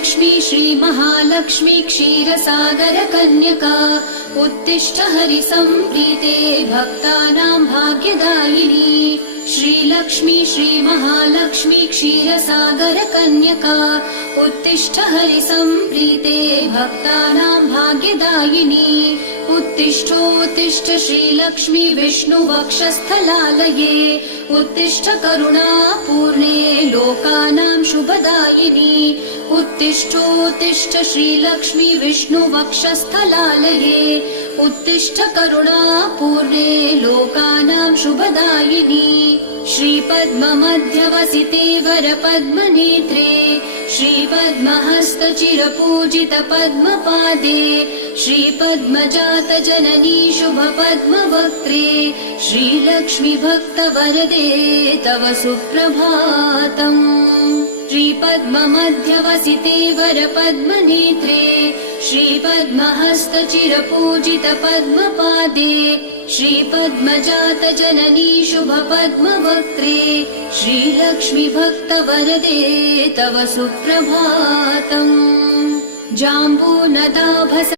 श्रीलक्ष्मी श्रीमहालक्ष्मी क्षीरसागरकन्यका उत्तिष्ठ हरिसम्प्रीते भक्तानां भाग्यदायिनी। श्रीलक्ष्मी श्रीमहालक्ष्मी क्षीरसागरकन्यका उत्तिष्ठ हरिसम्प्रीते भक्तानां भाग्यदायिनी। उत्तिष्ठोत्तिष्ठ श्रीलक्ष्मी विष्णुवक्षस्थलालये उत्तिष्ठ करुणापूर्णे लोकानां शुभदायिनी। उत्तिष्ठोत्तिष्ठ श्रीलक्ष्मी विष्णुवक्षस्थलालये उत्तिष्ठ करुणापूर्णे लोकानां शुभदायिनी। श्रीपद्ममध्यवसिते वरपद्मनेत्रे श्रीपद्महस्तचिरपूजित पद्मपादे श्रीपद्मजातजननी शुभपद्मवक्त्रे श्रीलक्ष्मी भक्तवरदे तव सुप्रभातम्। श्रीपद्ममध्यवसिते वरपद्मनेत्रे श्रीपद्महस्तचिरपूजित पद्मपादे श्रीपद्मजातजननी शुभपद्मवक्त्रे श्रीलक्ष्मी भक्तवरदे तव सुप्रभातम्। जाम्बूनदाभस